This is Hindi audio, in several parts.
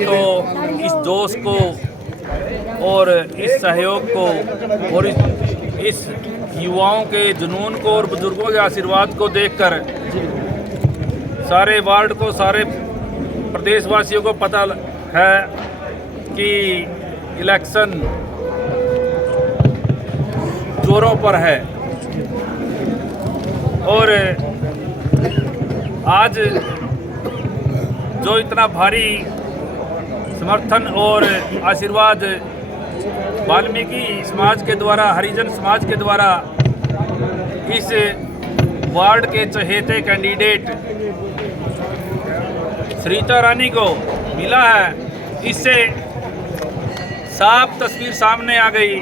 तो इस जोश को और इस सहयोग को और इस युवाओं के जुनून को और बुजुर्गों के आशीर्वाद को देखकर सारे वार्ड को, सारे प्रदेशवासियों को पता है कि इलेक्शन जोरों पर है। और आज जो इतना भारी समर्थन और आशीर्वाद वाल्मीकि समाज के द्वारा, हरिजन समाज के द्वारा इस वार्ड के चहेते कैंडिडेट सरिता रानी को मिला है, इससे साफ तस्वीर सामने आ गई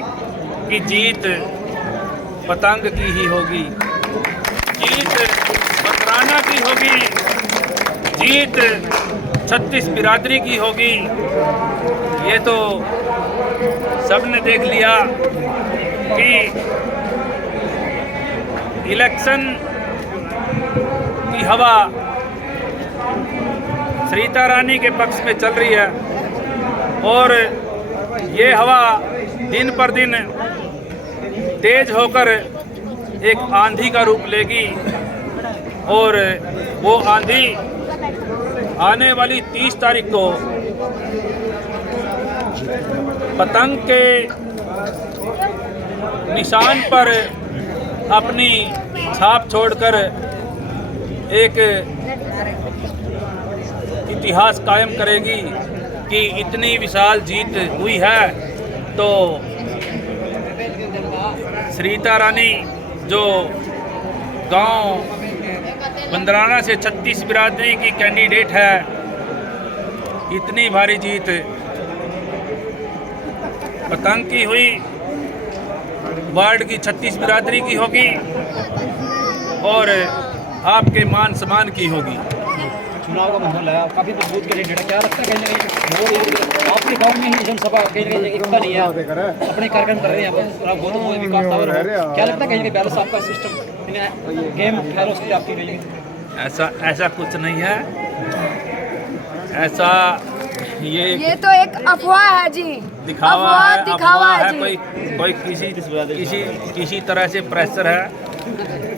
कि जीत पतंग की ही होगी, जीत मकराना की होगी, जीत 36 बिरादरी की होगी। ये तो सबने देख लिया कि इलेक्शन की हवा सरिता रानी के पक्ष में चल रही है और ये हवा दिन पर दिन तेज होकर एक आंधी का रूप लेगी और वो आंधी आने वाली 30 तारीख को पतंग के निशान पर अपनी छाप छोड़कर एक इतिहास कायम करेगी कि इतनी विशाल जीत हुई है। तो सरिता रानी जो गांव बंदराना से 36 बिरादरी की कैंडिडेट है, इतनी भारी जीत पतंग की हुई वार्ड की 36 बिरादरी की होगी और आपके मान सम्मान की होगी। चुनाव का माहौल है, काफी मजबूत कैंडिडेट है। क्या लगता है कहीं ना कहीं आपके गांव में ही जनसभा कहीं ना कहीं एकता नहीं है, अपने कार्यक्रम कर रहे हैं दोनों विकास टावर। क्या लगता है कहीं ना कहीं बैलेंस आपका सिस्टम गेम खेलो उसकी आपकी रहेगी? ऐसा कुछ नहीं है, ऐसा ये तो एक अफवाह है जी, दिखावा है कोई किसी तरह से प्रेशर है।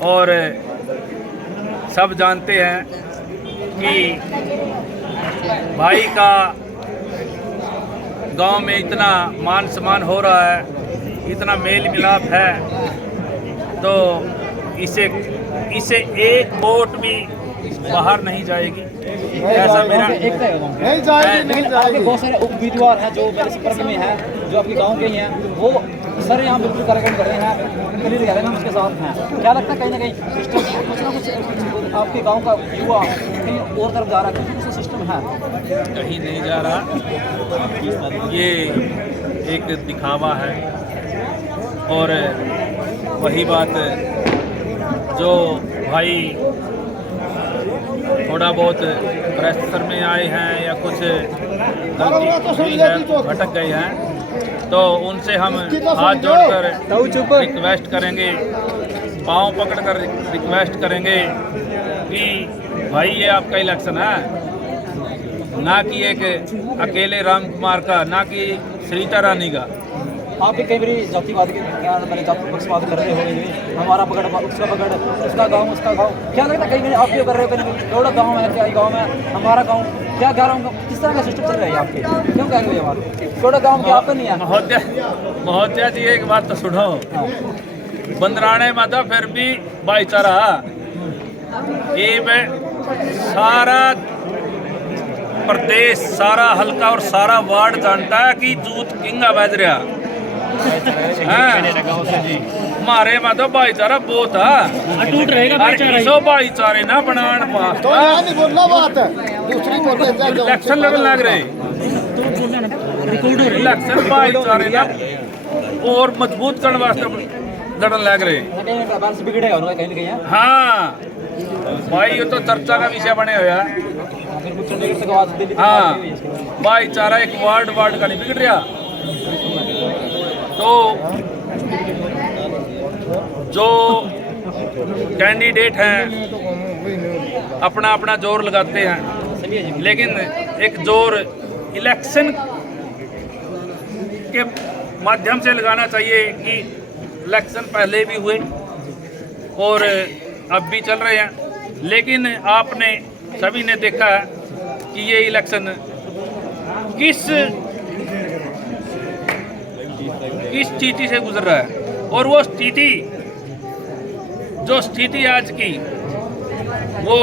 और सब जानते हैं कि भाई का गांव में इतना मान सम्मान हो रहा है, इतना मेल मिलाप है, तो इसे एक वोट भी बाहर नहीं जाएगी, ऐसा मेरा नहीं जाएगी। लेकिन आपके बहुत सारे उम्मीदवार हैं जो मेरे संपर्क में हैं, जो आपके गांव के ही हैं, वो सर यहाँ बिल्कुल कार्यक्रम कर रहे हैं, क्लियर कह रहे हैं, उसके साथ हैं। क्या लगता है कहीं ना कहीं सिस्टम कुछ ना कुछ आपके गांव का युवा कहीं और तरफ जा रहा है, कुछ सिस्टम है? कहीं नहीं जा रहा, ये एक दिखावा है। और वही बात जो भाई थोड़ा बहुत प्रेशर में आए हैं या कुछ गलती हुई है, भटक गए हैं, तो उनसे हम हाथ जोड़कर रिक्वेस्ट करेंगे, पाँव पकड़कर रिक्वेस्ट करेंगे कि भाई ये आपका इलेक्शन है, ना कि एक अकेले राम कुमार का, ना कि सरिता रानी का। आप भी कई बार जातिवाद के मैंने जाति पक्षपात कर रहे हो, हमारा पकड़ उसका पकड़, उसका गांव उसका गांव। क्या लगता है कहीं बार आप भी कर रहे हो, कहीं थोड़ा गांव है, क्या गांव है हमारा गांव, क्या कह रहा हूँ, किस तरह का सिस्टम चल रहा है आपके? क्यों कह रहे हो ये बात? थोड़ा गांव के आपका नहीं है। महोदय जी एक बात तो सुनो, बंदराने में तो फिर भी भाईचारा ये में सारा प्रदेश, सारा हल्का और सारा वार्ड जानता है कि जूत किंग बज रहा हमारे में तो भाईचारा बहुत है, टूट रहेगा भाईचारे ना बनाने इलेक्शन लड़न लग रहे, इलेक्शन भाईचारे ना और मजबूत करने वास्ते लड़न लग रहे। हाँ भाई ये तो चर्चा का विषय बने हुआ है। हाँ भाईचारा एक वार्ड का नहीं बिगड़ रहा, तो जो कैंडिडेट हैं अपना अपना जोर लगाते हैं, लेकिन एक जोर इलेक्शन के माध्यम से लगाना चाहिए कि इलेक्शन पहले भी हुए और अब भी चल रहे हैं, लेकिन आपने सभी ने देखा कि ये इलेक्शन किस स्थिति से गुजर रहा है। और वो स्थिति, जो स्थिति आज की, वो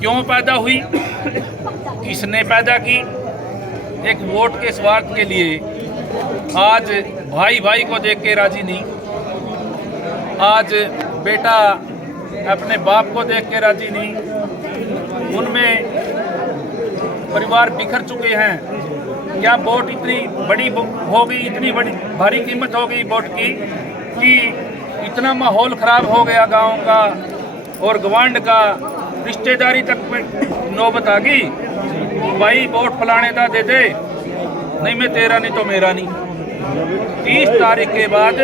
क्यों पैदा हुई, किसने पैदा की? एक वोट के स्वार्थ के लिए आज भाई भाई को देख के राजी नहीं, आज बेटा अपने बाप को देख के राजी नहीं, उनमें परिवार बिखर चुके हैं। क्या वोट इतनी बड़ी हो गई, इतनी बड़ी भारी कीमत हो गई वोट की कि इतना माहौल ख़राब हो गया गांव का और गवांड का, रिश्तेदारी तक में नौबत आ गई। भाई वोट फलाने का दे दे, नहीं मैं तेरा नहीं तो मेरा नहीं। 30 तारीख के बाद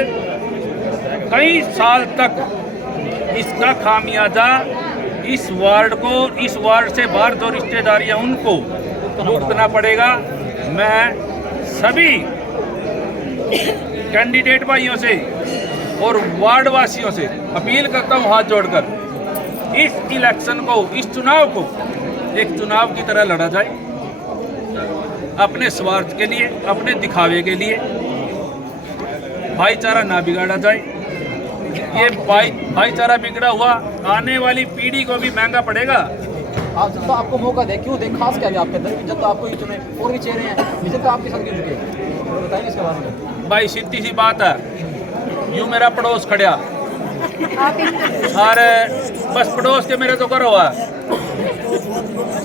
कई साल तक इसका खामियाजा इस वार्ड को, इस वार्ड से बाहर जो रिश्तेदारियां उनको भुगतना पड़ेगा। मैं सभी कैंडिडेट भाइयों से और वार्ड वासियों से अपील करता हूं हाथ जोड़कर, इस इलेक्शन को, इस चुनाव को एक चुनाव की तरह लड़ा जाए, अपने स्वार्थ के लिए, अपने दिखावे के लिए। भाईचारा ना बिगाड़ा जाए। ये भाईचारा बिगड़ा हुआ आने वाली पीढ़ी को भी महंगा पड़ेगा। आप जब तो आपको मौका दे, क्यों दे, खास क्या है आपके अंदर जब तो आपको ही चुने और भी चेहरे हैं, विजय तो आपके साथ क्यों झुके? बताइए इसके बारे में। भाई सीधी सी बात है, यूँ मेरा पड़ोस खड़ा और बस पड़ोस के मेरे तो करो हुआ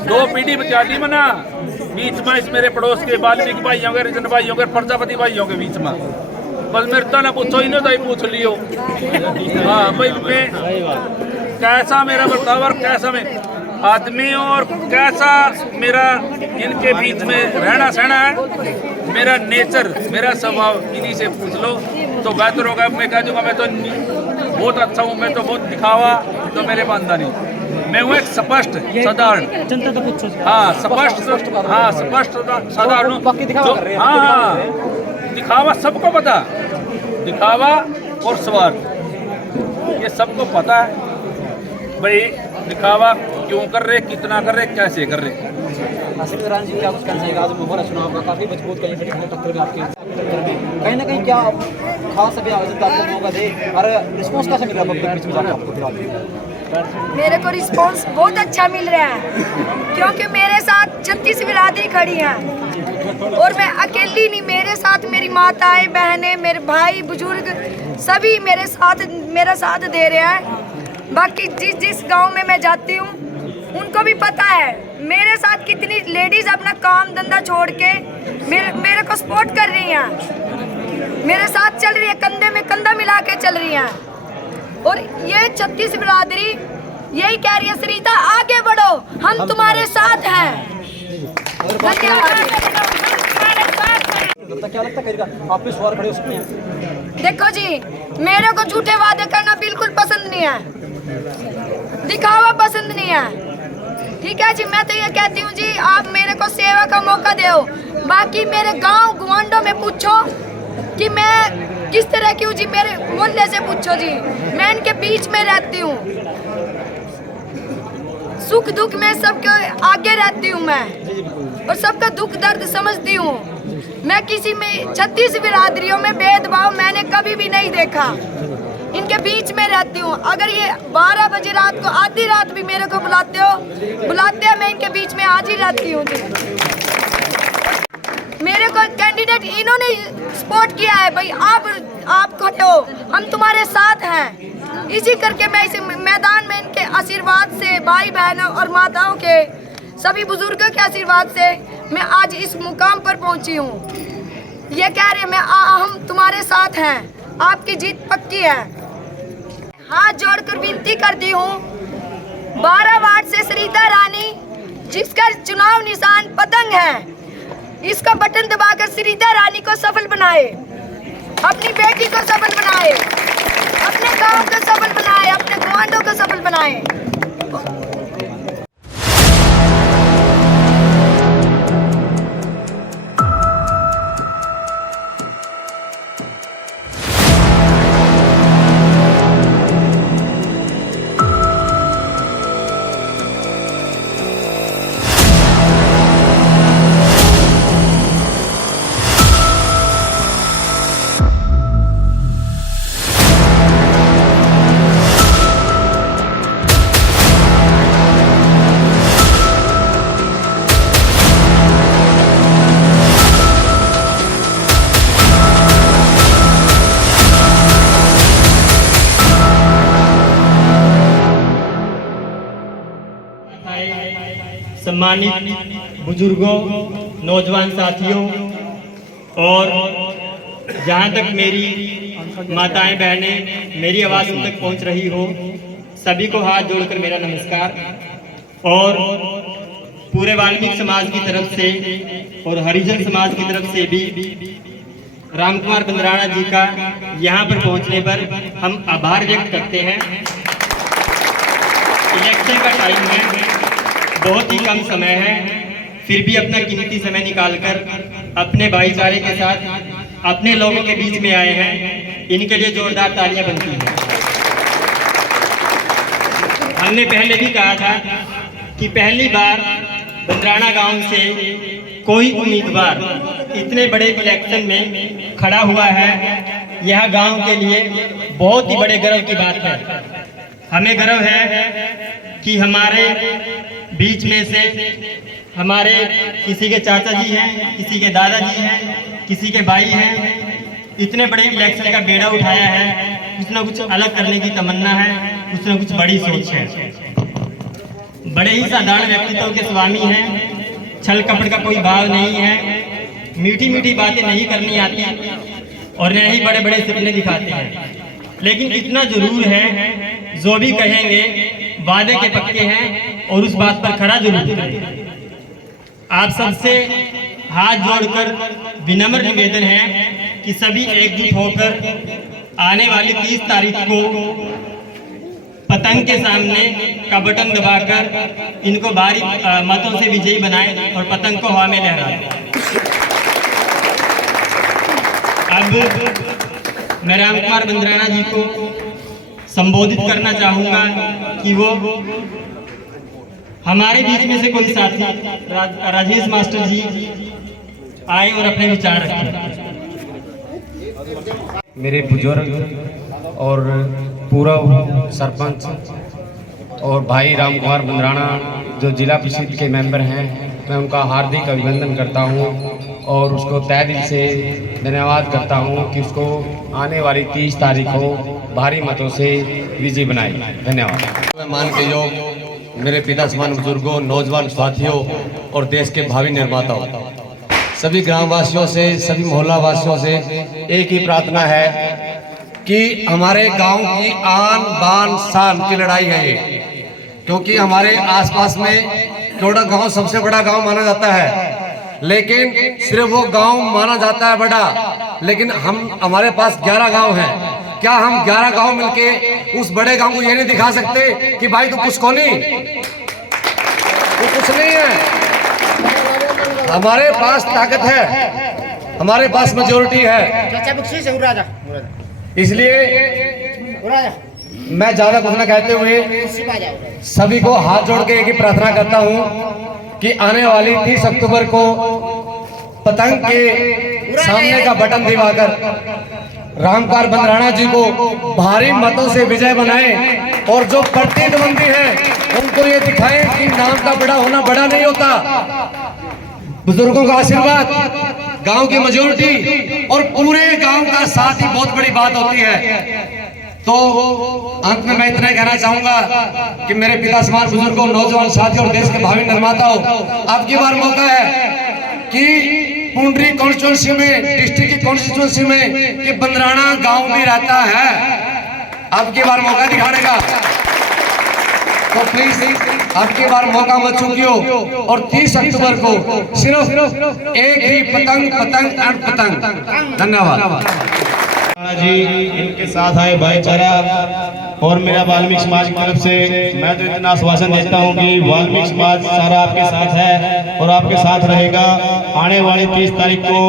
2 पीढ़ी बचा दी मना बीच में, इस मेरे पड़ोस के वाल्मीकि भाइयों के, रिजन भाइयों के, प्रजापति भाइयों के बीच में। बस मेरे तो ना पूछो, इन्हें तो ही पूछ लियो। हाँ भाई, मैं कैसा मेरा बर्ताव और कैसा मैं आदमी और कैसा मेरा इनके बीच में रहना सहना है, मेरा नेचर, मेरा स्वभाव, इन्हीं से पूछ लो तो बेहतर होगा। मैं कह दूँगा मैं तो बहुत अच्छा हूँ, मैं तो बहुत दिखावा तो मेरे बांधा नहीं। मैं हूँ एक स्पष्ट साधारण, हाँ स्पष्ट, हाँ स्पष्ट साधारण। हाँ, दिखावा सबको पता, दिखावा और स्वार्थ ये सबको पता है। भाई दिखावा क्यों कर रहे, कितना कर रहे, कैसे कर रहे। रानी जी क्या कुछ कहना चाहिएगा? आज मुहरा चुनाव का काफ़ी मजबूत कहीं टक्कर में आपके कहीं ना कहीं क्या खास अभी आयोजन आपको मौका दे और रिस्पॉन्स कैसे मिल रहा है पब्लिक बीच में जाकर आपको? मेरे को रिस्पॉन्स बहुत अच्छा मिल रहा है, क्योंकि मेरे साथ 36 बिरादरी खड़ी हैं और मैं अकेली नहीं, मेरे साथ मेरी माताएं, बहनें, मेरे भाई, बुजुर्ग सभी मेरा साथ दे रहे हैं। बाकी जिस गांव में मैं जाती हूँ उनको भी पता है मेरे साथ कितनी लेडीज अपना काम धंधा छोड़ के मेरे को सपोर्ट कर रही हैं, मेरे साथ चल रही है, कंधे में कंधा मिला के चल रही हैं। और ये 36 बिरादरी यही कह रही है, सरिता आगे बढ़ो, हम तुम्हारे साथ हैं। क्या लगता करेगा आप इस वार खड़े हो सकते हैं? देखो जी, मेरे को झूठे वादे करना बिल्कुल पसंद नहीं है, दिखावा पसंद नहीं है। ठीक है जी, मैं तो ये कहती हूँ जी, आप मेरे को सेवा का मौका दो। बाकी मेरे गांव गुआंढों में पूछो कि मैं किस तरह की हूँ जी, मेरे मोहल्ले से पूछो जी, मैं इनके बीच में रहती हूँ, सुख दुख में सबके आगे रहती हूँ मैं, और सबका दुख दर्द समझती हूँ। मैं किसी में 36 बिरादरियों में भेदभाव मैंने कभी भी नहीं देखा, इनके बीच में रहती हूँ। अगर ये 12 बजे रात को, आधी रात भी मेरे को बुलाते हो, मैं इनके बीच में आज ही रहती हूँ। मेरे को कैंडिडेट इन्होंने सपोर्ट किया है, भाई आप खड़े हो, हम तुम्हारे साथ हैं। इसी करके मैं इस मैदान में इनके आशीर्वाद से, भाई बहनों और माताओं के, सभी बुजुर्गों के आशीर्वाद से मैं आज इस मुकाम पर पहुंची हूँ। ये कह रहे हम तुम्हारे साथ हैं, आपकी जीत पक्की है। हाथ जोड़कर विनती करती हूँ, 12 वार्ड से सरिता रानी, जिसका चुनाव निशान पतंग है, इसका बटन दबाकर सरिता रानी को सफल बनाए, अपनी बेटी को सफल बनाए, अपने गांव को सफल बनाए, अपने गुआंढों को सफल बनाए। सम्मानित बुजुर्गों, नौजवान साथियों और जहाँ तक मेरी माताएं बहनें मेरी आवाज़ उन तक पहुँच रही हो, सभी को हाथ जोड़कर मेरा नमस्कार। और पूरे वाल्मीकि समाज की तरफ से और हरिजन समाज की तरफ से भी रामकुमार बंदराना जी का यहाँ पर पहुँचने पर हम आभार व्यक्त करते हैं। इलेक्शन का टाइम है, बहुत ही कम समय है, फिर भी अपना कीमती समय निकालकर अपने भाईचारे के साथ अपने लोगों के बीच में आए हैं। इनके लिए जोरदार तालियां बनती हैं। हमने पहले भी कहा था कि पहली बार बंदराना गांव से कोई उम्मीदवार इतने बड़े इलेक्शन में खड़ा हुआ है। यह गांव के लिए बहुत ही बड़े गर्व की बात है। हमें गर्व है कि हमारे बीच में से हमारे किसी के चाचा जी हैं, किसी के दादाजी हैं, किसी के भाई हैं, इतने बड़े इलेक्शन का बेड़ा उठाया है। कुछ ना कुछ अलग करने की तमन्ना है, कुछ ना कुछ बड़ी सोच है। बड़े ही साधारण व्यक्तित्व के स्वामी हैं, छल कपट का कोई भाव नहीं है, मीठी मीठी बातें नहीं करनी आती और न ही बड़े बड़े सपने दिखाते हैं। लेकिन इतना जरूर है, जो भी कहेंगे वादे के पक्के हैं और उस बात पर खरा जरूर करेंगे। आप सबसे हाथ जोड़कर विनम्र निवेदन है कि सभी एकजुट होकर आने वाली 30 तारीख को पतंग के सामने का बटन दबाकर इनको भारी मतों से विजयी बनाएं और पतंग को हवा में लहराएं। अब मैं रामकुमार बंदराना जी को संबोधित करना चाहूँगा कि वो हमारे बीच में से कोई साथी राजेश मास्टर जी आए और अपने विचार रखें। मेरे बुजुर्ग और पूर्व सरपंच और भाई रामकुमार बंदराना जो जिला परिषद के मेंबर हैं, मैं उनका हार्दिक अभिनंदन करता हूं और उसको तहे दिल से धन्यवाद करता हूं कि उसको आने वाली 30 तारीख को भारी मतों से विजयी बनाए। धन्यवाद। मान के योग मेरे पिता समान बुजुर्गों, नौजवान साथियों और देश के भावी निर्माताओं, सभी ग्रामवासियों से, सभी मोहल्ला वासियों से एक ही प्रार्थना है कि हमारे गांव की आन बान शान की लड़ाई है ये, क्योंकि हमारे आसपास में चौड़ा गांव सबसे बड़ा गांव माना जाता है, लेकिन सिर्फ वो गांव माना जाता है बड़ा, लेकिन हमारे पास 11 गांव हैं। क्या हम 11 गांव मिलके उस बड़े गांव को ये नहीं दिखा सकते कि भाई तू कुछ को नहीं, तू कुछ नहीं है। हमारे पास ताकत है, हमारे पास मेजोरिटी है। इसलिए मैं ज्यादा कुछ न कहते हुए सभी को हाथ जोड़ के एक ही प्रार्थना करता हूं कि आने वाली 30 अक्टूबर को पतंग के सामने का बटन दबाकर रामकुमार बंदराना जी को भारी मतों से विजय बनाएं और जो प्रतिद्वंदी हैं उनको ये दिखाएं कि नाम का बड़ा होना बड़ा नहीं होता। बुजुर्गों का आशीर्वाद, गांव की मेजोरिटी और पूरे गांव का साथ ही बहुत बड़ी बात होती है। तो अंत में मैं इतना कहना चाहूंगा कि मेरे पिता समान बुजुर्गों, नौजवान साथियों और देश के भावी निर्माताओं, अब की बार मौका है कि पुंडरी कॉन्स्टिट्यूंसी में, डिस्ट्रिक्ट की कॉन्स्टिट्यूंसी में कि बंदराना गांव भी रहता है। अब की बार मौका दिखाने का, तो प्लीज अब की बार मौका मत चूकियो और 30 अक्टूबर को सिर्फ एक ही पतंग, पतंग एंड पतंग। धन्यवाद जी। इनके साथ आए भाईचारा और मेरा वाल्मीकि समाज की तरफ से मैं तो इतना आश्वासन देता हूं कि वाल्मीकि समाज सारा आपके साथ है और आपके साथ रहेगा। आने वाली 30 तारीख को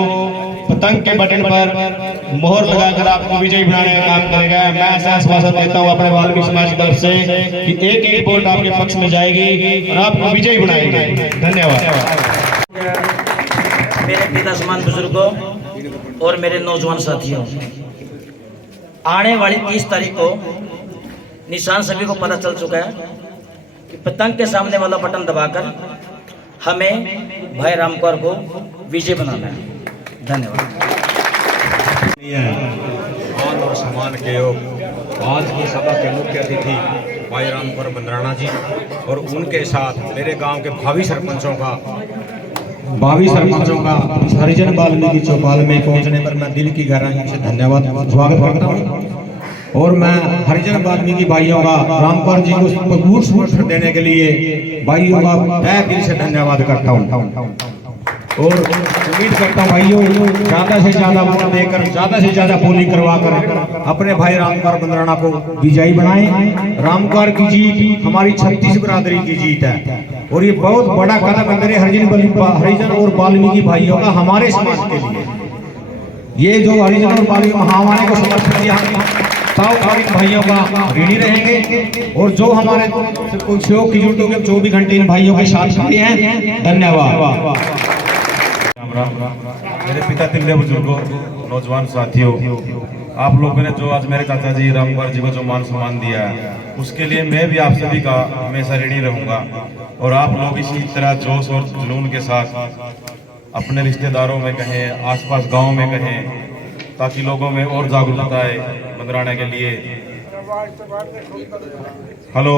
पतंग के बटन पर मोहर लगाकर आपको विजयी बनाने का काम करेगा। मैं ऐसा आश्वासन देता हूं अपने वाल्मीकि समाज की तरफ से कि एक एक वोट आपके पक्ष में जाएगी और आपको विजयी बनाएगी। धन्यवाद। मेरे पिता समान बुजुर्गों और मेरे नौजवान साथियों, आने वाली 30 तारीख को निशान सभी को पता चल चुका है कि पतंग के सामने वाला बटन दबाकर हमें भाई रामकुमार को विजय बनाना है। धन्यवाद। मान और सम्मान के योग आज की सभा के मुख्य अतिथि भाई राम कुंवर बंदराना जी और उनके साथ मेरे गांव के भावी सरपंचों का इस हरिजन वाल्मीकि चौपाल में पहुंचने पर मैं दिल की गहराई से धन्यवाद स्वागत करता हूं। और मैं हरिजन वाल्मीकि भाइयों का राम कुंवर जी को भरपूर समर्थन देने के लिए भाइयों का तहे दिल से धन्यवाद करता हूं और उम्मीद करता हूं भाइयों ज्यादा से ज्यादा वोट देकर ज्यादा से ज्यादा पोलिंग करवा कर अपने भाई राम कुंवर बंदराना को विजयी बनाएं। राम कुंवर की जीत हमारी 36 बिरादरी की जीत है और ये बहुत बड़ा कदम है मेरे हरिजन और वाल्मीकि भाइयों का हमारे समाज के लिए। ये जो हरिजन और वाल्मीकि महामारी को समर्थन दिया हमारे भाइयों का ऋणी रहेंगे और जो हमारे सहयोग की जरूरतों के 24 घंटे इन भाइयों के साथ खड़े हैं। धन्यवाद। मेरे पिता तिल्ले बुजुर्गों, नौजवान साथियों, आप लोगों ने जो आज मेरे चाचा जी राम कुंवर जी को जो मान सम्मान दिया है उसके लिए मैं भी आप सभी का हमेशा ऋणी रहूंगा और आप लोग इसी तरह जोश और जुनून के साथ अपने रिश्तेदारों में कहें, आसपास गांव में कहें, ताकि लोगों में और जागरूकता आए बंदराना के लिए। हेलो,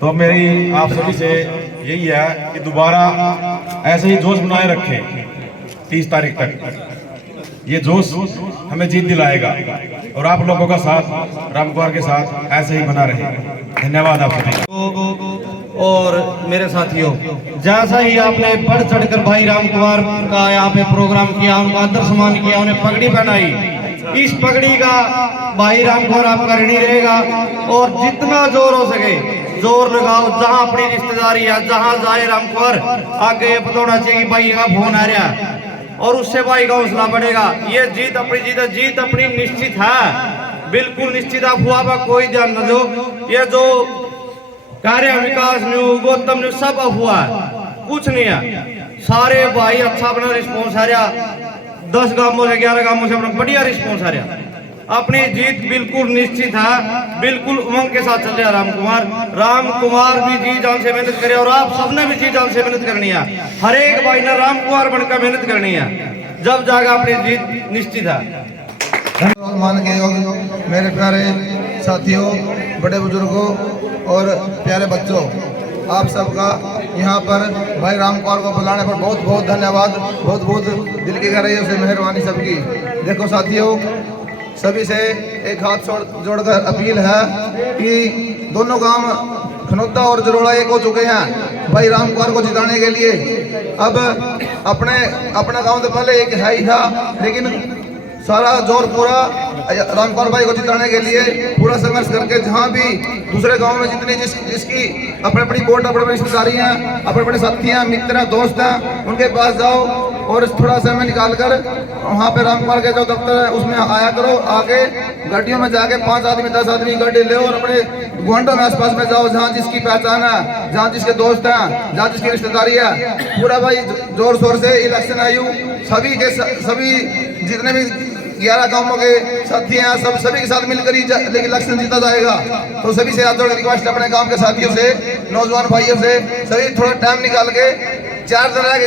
तो मेरी आप सभी से यही है कि दोबारा ऐसे ही जोश बनाए रखें 30 तारीख तक। ये जोश हमें जीत दिलाएगा और आप लोगों का साथ राम कुंवर के साथ ऐसे ही बना रहे। धन्यवाद आप सभी। और मेरे साथियों, जैसा ही आपने बढ़ चढ़कर भाई राम कुंवर का यहाँ पे प्रोग्राम किया, उनका आदर सम्मान किया, उन्हें पगड़ी पहनाई, इस पगड़ी का भाई राम कुंवर आपका ऋणी रहेगा और जितना जोर हो सके जोर लगाओ। जहां अपनी रिश्तेदारी है, जहां जाए राम कुंवर, आगे ये पता होना चाहिए कि भाई का फोन आ रहा और उससे भाई का हौसला बढ़ेगा। ये जीत अपनी निश्चित है, बिल्कुल निश्चित। आप हुआ पर कोई ध्यान न दो। ये जो कार्य विकास न्यू गौतम न्यू सब हुआ है, कुछ नहीं है। सारे भाई अच्छा अपना रिस्पॉन्स आ रहा, 10 गांवों से 11 गांवों से अपना बढ़िया रिस्पॉन्स आ रहा। अपनी जीत बिल्कुल निश्चित है, बिल्कुल उमंग के साथ चल रहा राम कुंवर भी जी जान से मेहनत करे और आप सबने भी जी जान से मेहनत करनी है। हर एक भाई ने राम कुंवर बनकर मेहनत करनी है, जब जाकर अपनी जीत निश्चित है। मान के मेरे प्यारे साथियों, बड़े बुजुर्गों और प्यारे बच्चों, आप सबका यहाँ पर भाई राम कुंवर को बुलाने पर बहुत बहुत धन्यवाद, बहुत बहुत दिल की गहराइयों से मेहरबानी सबकी। देखो साथियों, सभी से एक हाथ जोड़कर अपील है कि दोनों गांव खनौदा और जरोड़ा एक हो चुके हैं भाई राम कुंवर को जिताने के लिए। अब अपना गांव तो पहले एक है ही था, लेकिन सारा जोर पूरा राम कुंवर भाई को जिताने के लिए पूरा संघर्ष करके जहां भी दूसरे गांव में जितनी जिसकी अपनी वोट, अपनी रिश्तेदारी हैं, अपने साथी हैं, मित्र हैं, दोस्त हैं, उनके पास जाओ और थोड़ा समय निकाल कर वहाँ पे राम कुंवर के जो दफ्तर है उसमें आया करो। आके गाड़ियों में जाके 5 आदमी 10 आदमी गाड़ी ले और अपने गुआंढों में आसपास में जाओ, जहाँ जिसकी पहचान है, जहाँ जिसके दोस्त हैं, जहाँ जिसकी रिश्तेदारी है। पूरा भाई जोर शोर से इलेक्शन आयु सभी जितने भी 11 गांवों के साथी हैं, सभी के साथ मिलकर ही लेकिन इलेक्शन जीता जाएगा। तो सभी से हाथ जोड़ के रिक्वेस्ट अपने गांव के साथियों से, नौजवान भाइयों से, सभी थोड़ा टाइम निकाल के 4 तरह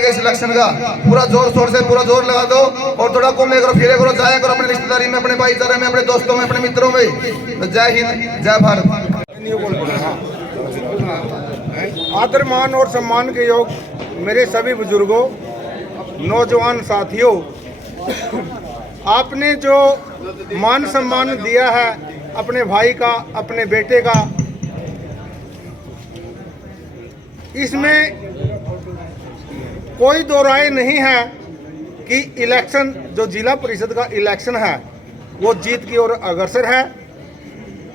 के इस इलेक्शन का पूरा जोर शोर से पूरा जोर लगा दो और थोड़ा घूमे करो, फिरे करो, जाया करो अपनी रिश्तेदारी में, अपने भाईचारे में, अपने दोस्तों में, अपने मित्रों में। तो जय हिंद, जय भारत। आदर मान और सम्मान के योग मेरे सभी बुजुर्गों, नौजवान साथियों, आपने जो मान सम्मान दिया है अपने भाई का, अपने बेटे का, इसमें कोई दो राय नहीं है कि इलेक्शन जो जिला परिषद का इलेक्शन है वो जीत की ओर अग्रसर है।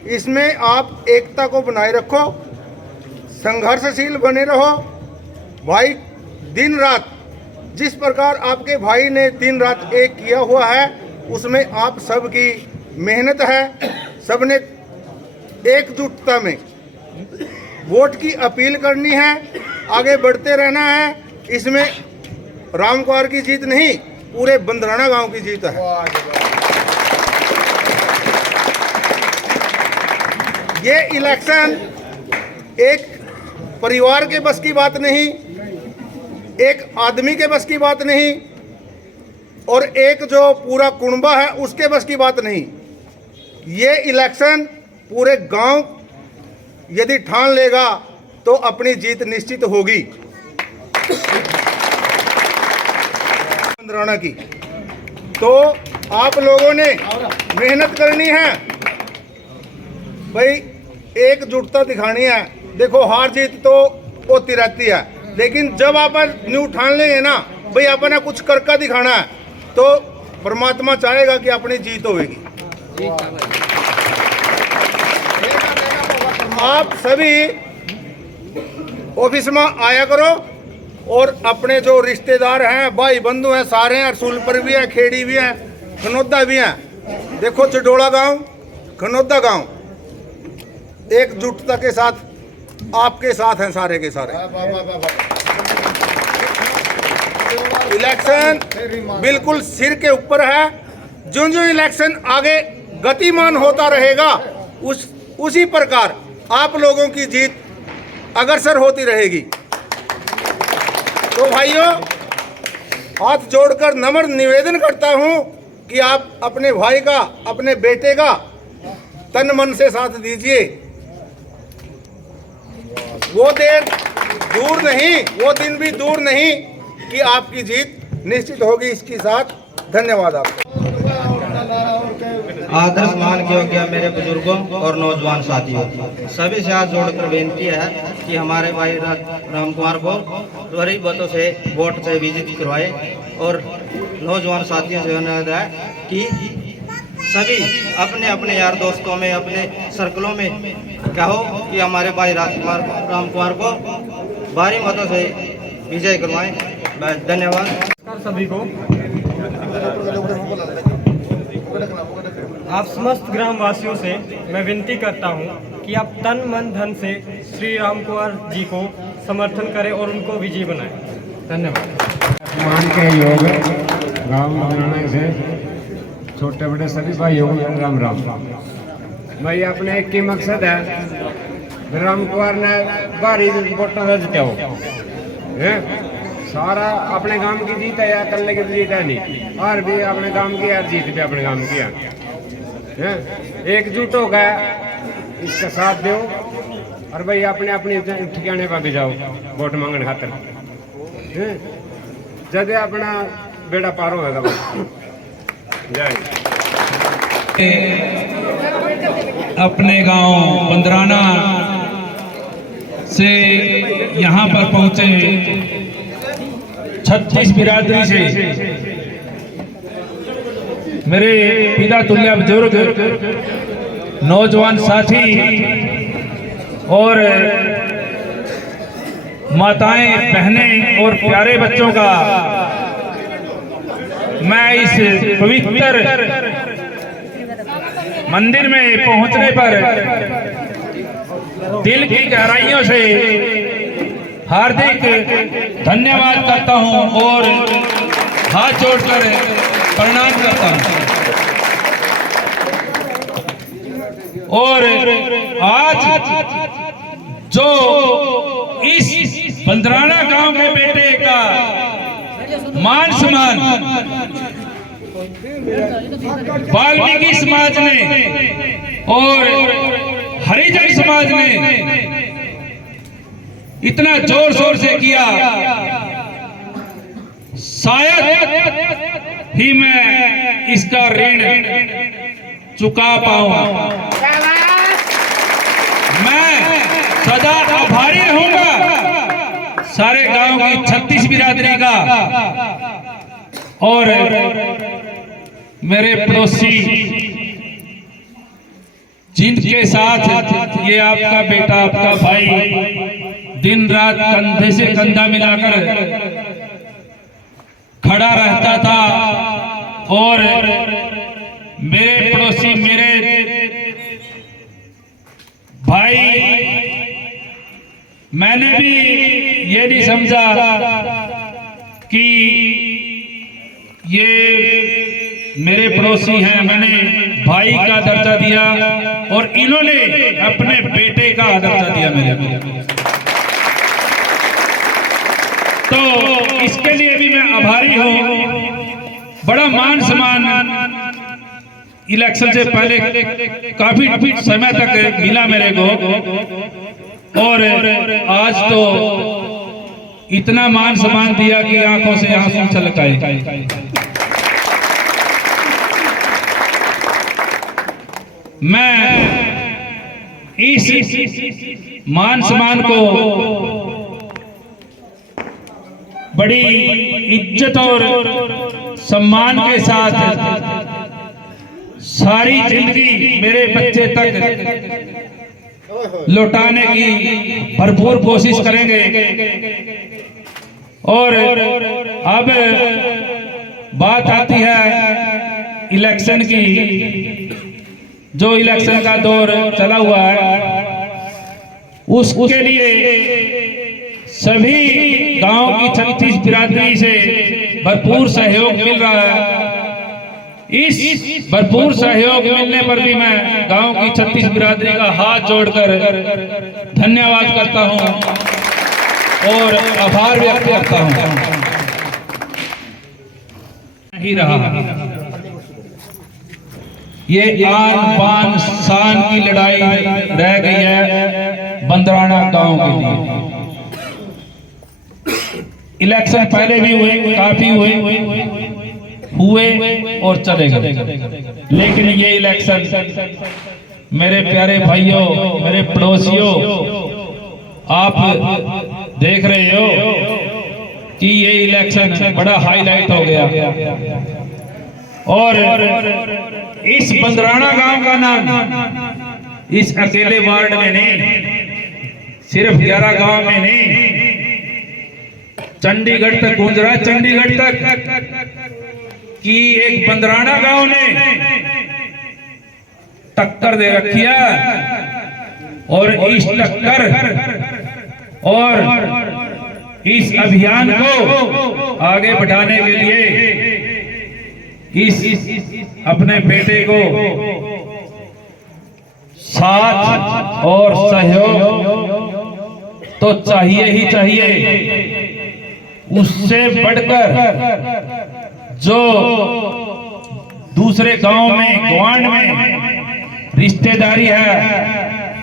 इसमें आप एकता को बनाए रखो, संघर्षशील बने रहो। भाई दिन रात जिस प्रकार आपके भाई ने दिन रात एक किया हुआ है, उसमें आप सबकी मेहनत है। सबने एकजुटता में वोट की अपील करनी है, आगे बढ़ते रहना है। इसमें राम कुंवर की जीत नहीं, पूरे बंदराना गांव की जीत है। ये इलेक्शन एक परिवार के बस की बात नहीं, एक आदमी के बस की बात नहीं, और एक जो पूरा कुनबा है उसके बस की बात नहीं। ये इलेक्शन पूरे गांव यदि ठान लेगा तो अपनी जीत निश्चित होगी बंदराना की। तो आप लोगों ने मेहनत करनी है भाई, एकजुटता दिखानी है। देखो हार जीत तो होती रहती है, लेकिन जब आप न्यू ठान लेंगे ना भाई अपना कुछ करके दिखाना है, तो परमात्मा चाहेगा कि अपनी जीत होगी। आप सभी ऑफिस में आया करो और अपने जो रिश्तेदार हैं, भाई बंधु हैं, सारे हैं, रसूलपुर भी हैं, खेड़ी भी हैं, खनौदा भी हैं। देखो चडोला गांव, खनौदा गांव एकजुटता के साथ आपके साथ हैं सारे के सारे। इलेक्शन बिल्कुल सिर के ऊपर है। जो जो इलेक्शन आगे गतिमान होता रहेगा उसी प्रकार आप लोगों की जीत अग्रसर होती रहेगी। तो भाइयों, हाथ जोड़कर नम्र निवेदन करता हूं कि आप अपने भाई का, अपने बेटे का तन मन से साथ दीजिए। वो देर दूर नहीं, वो दिन भी दूर नहीं कि आपकी जीत निश्चित होगी। इसके साथ धन्यवाद आपको। आदर्श मान योग्य मेरे बुजुर्गों और नौजवान साथियों, सभी से हाथ जोड़कर बेनती है कि हमारे भाई राम कुमार को बड़ी बातों से वोट से विजिट करवाए। और नौजवान साथियों से अनुरोध है कि सभी अपने अपने यार दोस्तों में, अपने सर्कलों में कहो कि हमारे भाई राम कुमार को भारी मतों से विजय करवाएं। धन्यवाद सभी को। आप समस्त ग्राम वासियों से मैं विनती करता हूं कि आप तन मन धन से श्री राम कुमार जी को समर्थन करें और उनको विजयी बनाएं। धन्यवाद। मान के योग गाँव बनाने से छोटे बड़े सभी भाइयों को राम राम। भाई अपने एक ही मकसद है, राम कुमार ने भारी वोटों से जिता हो, सारा अपने गांव की जीत है या कल की जीत है नहीं, और भी अपने गांव की यार जीत भी अपने गांव की है। एकजुट हो गया, इसका साथ दो और भाई अपने अपने ठिकाने पर भी जाओ वोट मांगने खातर, जब अपना बेड़ा पार होगा। जय। अपने गांव बंदराना से यहाँ पर पहुंचे 36 बिरादरी से मेरे पिता तुल्य बुजुर्ग, नौजवान साथी और माताएं, बहनें और प्यारे बच्चों का मैं इस पवित्र मंदिर में पहुंचने पर दिल की गहराइयों से हार्दिक धन्यवाद करता हूं और हाथ जोड़कर प्रणाम करता हूं। और आज जो इस बंदराना गांव के बेटे का मान सम्मान वाल्मीकि समाज ने और हरिजन समाज ने इतना जोर शोर से किया, शायद ही मैं इसका ऋण चुका पाऊं। मैं सदा आभारी रहूंगा सारे गांव की 36 बिरादरी का और मेरे पड़ोसी जिनके साथ ये आपका बेटा, आपका भाई दिन रात कंधे से कंधा मिलाकर खड़ा रहता था। और मेरे पड़ोसी, मेरे भाई, मैंने भी ये नहीं समझा कि ये मेरे पड़ोसी हैं, मैंने भाई का दर्जा दिया और इन्होंने अपने बेटे का दर्जा दिया मेरे को। तो इसके लिए भी मैं आभारी हूं बड़ा मान सम्मान इलेक्शन से पहले काफी समय तक मिला मेरे को, और आज तो इतना मान सम्मान दिया कि आंखों से आंसू छलक आए। मैं इस मान सम्मान को बड़ी इज्जत और सम्मान के साथ सारी जिंदगी मेरे बच्चे तक लौटाने की भरपूर कोशिश करेंगे। और अब बात आती है इलेक्शन की, जो इलेक्शन का दौर चला हुआ है, उसके लिए सभी गांव की 36 बिरादरी से भरपूर सहयोग मिल रहा है। इस भरपूर सहयोग मिलने पर भी मैं गांव की 36 बिरादरी का हाथ जोड़कर धन्यवाद करता हूं और आभार व्यक्त करता हूं। नहीं रहा ये आन बान शान की लड़ाई रह गई है बंदराना गांव के लिए। इलेक्शन पहले भी हुए, काफी हुए और चले गए, लेकिन ये इलेक्शन मेरे प्यारे भाइयों, मेरे पड़ोसियों, आप देख रहे हो कि ये इलेक्शन बड़ा हाईलाइट हो गया। और इस बंदराना गांव का नाम इस अकेले वार्ड में नहीं, सिर्फ 11 गांव में नहीं, चंडीगढ़ तक गूंज रहा है। चंडीगढ़ तक कि एक बंदराना गांव ने टक्कर दे रखी है। और इस टक्कर और इस अभियान को आगे बढ़ाने के लिए इस अपने बेटे को साथ और सहयोग तो चाहिए ही चाहिए। उससे बढ़कर जो दूसरे गांव में, ग्वांड में रिश्तेदारी है,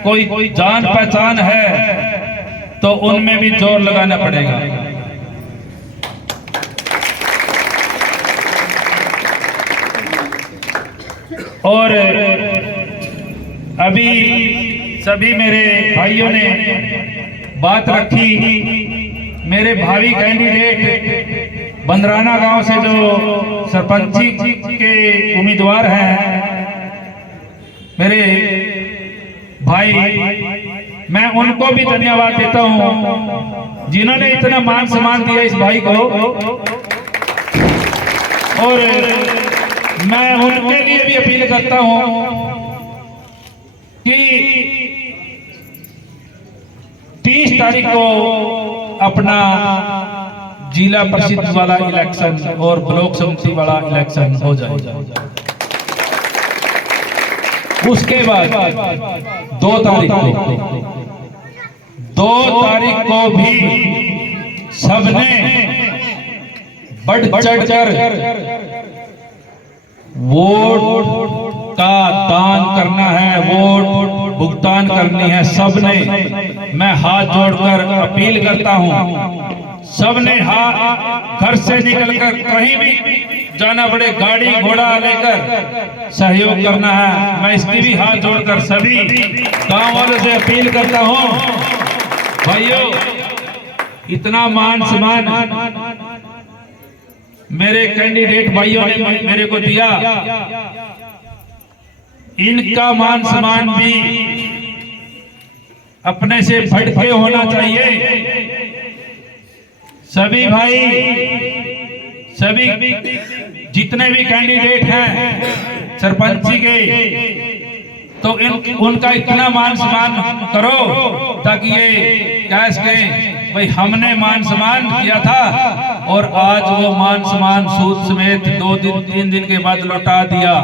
कोई जान पहचान है, तो उनमें भी जोर लगाना पड़ेगा। और अभी सभी मेरे भाइयों ने बात रखी, मेरे भावी कैंडिडेट बंदराना गांव से जो सरपंची के उम्मीदवार हैं, मेरे भाई, मैं उनको भी धन्यवाद देता हूं जिन्होंने इतना मान सम्मान दिया इस भाई को। और मैं उनके लिए भी अपील करता हूं कि 30 तारीख को अपना जिला परिषद वाला इलेक्शन और ब्लॉक समिति वाला इलेक्शन हो जाए। उसके बाद 2 तारीख को भी सबने बढ़ चढ़कर वोट का दान करना है, वोट भुगतान करनी है सबने। मैं हाथ जोड़कर अपील करता हूं, सबने घर से निकलकर कहीं भी जाना पड़े, गाड़ी घोड़ा लेकर सहयोग करना है। मैं इसकी भी हाथ जोड़कर सभी गांव वालों से अपील करता हूं, भाइयों, इतना मान सम्मान मेरे कैंडिडेट भाइयों ने मेरे को दिया, इनका मान सम्मान भी अपने से बढ़ के होना चाहिए। सभी भाई, सभी जितने भी कैंडिडेट हैं सरपंची के, तो उनका इतना मान सम्मान करो ताकि ये कह सके भाई हमने मान सम्मान किया था और आज वो मान सम्मान सूद समेत 2 दिन 3 दिन के बाद लौटा दिया।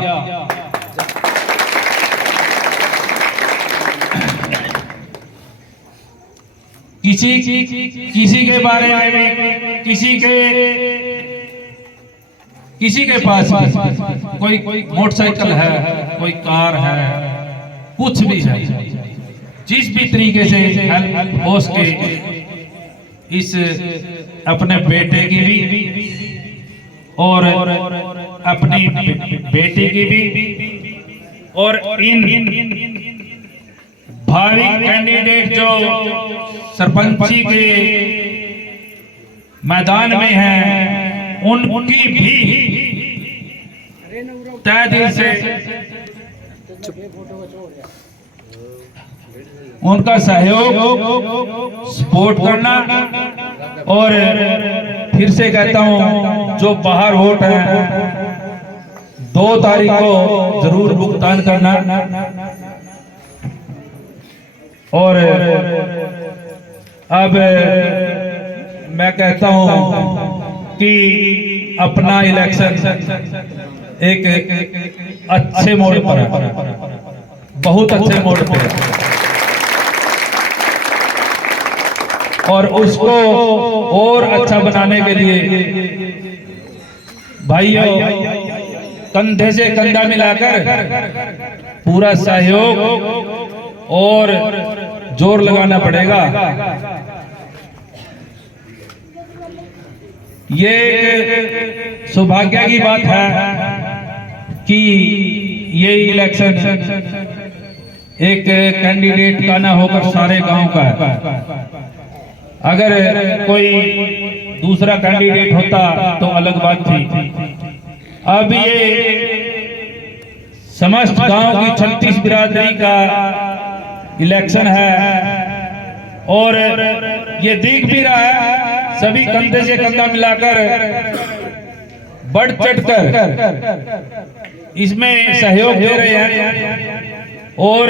किसी के बारे में, किसी के पास भी कोई मोटरसाइकिल है, कोई कार है, कुछ भी है, जिस भी तरीके से हेल्प हो सके इस अपने बेटे की भी और अपनी बेटी की भी और इन भावी कैंडिडेट जो सरपंची के मैदान में हैं उनकी भी तहे दिल से उनका सहयोग सपोर्ट करना और फिर से कहता हूं जो बाहर वोट है 2 तारीख को जरूर भुगतान करना और अब मैं कहता हूं कि अपना इलेक्शन एक अच्छे मोड़ पर है, बहुत अच्छे मोड़ पर है और उसको और अच्छा बनाने के लिए भाइयों कंधे से कंधा मिलाकर पूरा सहयोग और जोर लगाना पड़ेगा। ये सौभाग्य की बात है कि ये इलेक्शन एक कैंडिडेट का ना होकर सारे गांव का है। अगर कोई दूसरा कैंडिडेट होता तो अलग बात थी। अब ये समस्त गांव की 36 बिरादरी का इलेक्शन है और ये दिख भी रहा है, सभी कंधे से कंधा मिलाकर बढ़ चढ़कर इसमें सहयोग दे रहे हैं और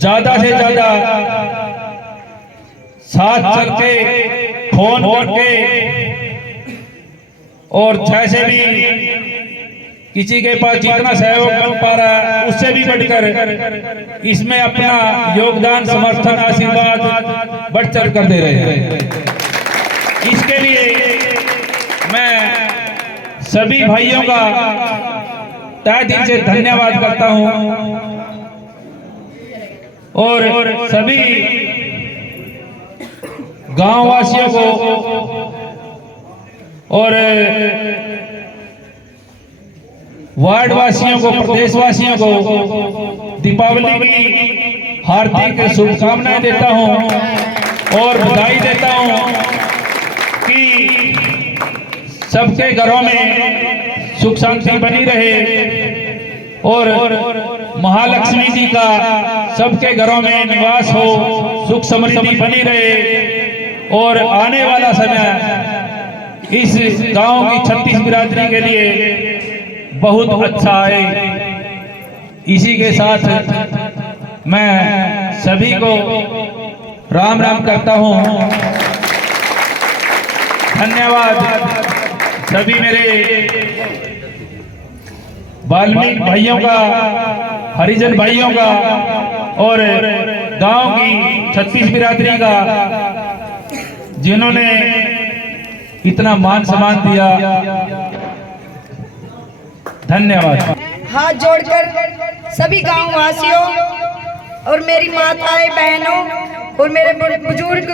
ज्यादा से ज्यादा साथ चल के फोन करके और जैसे भी किसी के पास जितना सहयोग मिल पा रहा है उससे भी बढ़कर इसमें अपना योगदान, समर्थन, आशीर्वाद बढ़ चढ़ कर दे रहे हैं। इसके लिए मैं सभी भाइयों का तहे दिल से धन्यवाद करता हूं और सभी गांव वासियों को और वार्ड वासियों को, प्रदेश वासियों को दीपावली की हार्दिक शुभकामनाएं देता हूं और बधाई देता हूं कि सबके घरों में सुख शांति बनी रहे और महालक्ष्मी जी का सबके घरों में निवास हो, सुख समृद्धि बनी रहे और आने वाला समय इस गांव की 36 बिरादरी के लिए बहुत अच्छा आए। इसी के साथ मैं सभी को राम राम करता हूं। धन्यवाद सभी मेरे वाल्मीकि भाइयों का, हरिजन भाइयों का और गांव की 36 बिरादरी का जिन्होंने इतना मान सम्मान दिया। धन्यवाद। हाथ जोड़कर सभी गांव वासियों और मेरी माताएं, बहनों और मेरे बुजुर्ग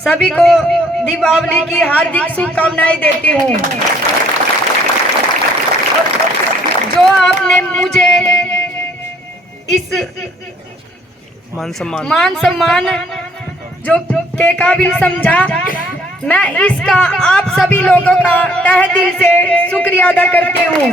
सभी को दीपावली की हार्दिक शुभकामनाएं देती हूँ। जो आपने मुझे इस मान सम्मान जो के काबिल समझा, मैं इसका आप सभी लोगों का तहे दिल से शुक्रिया अदा करती हूँ।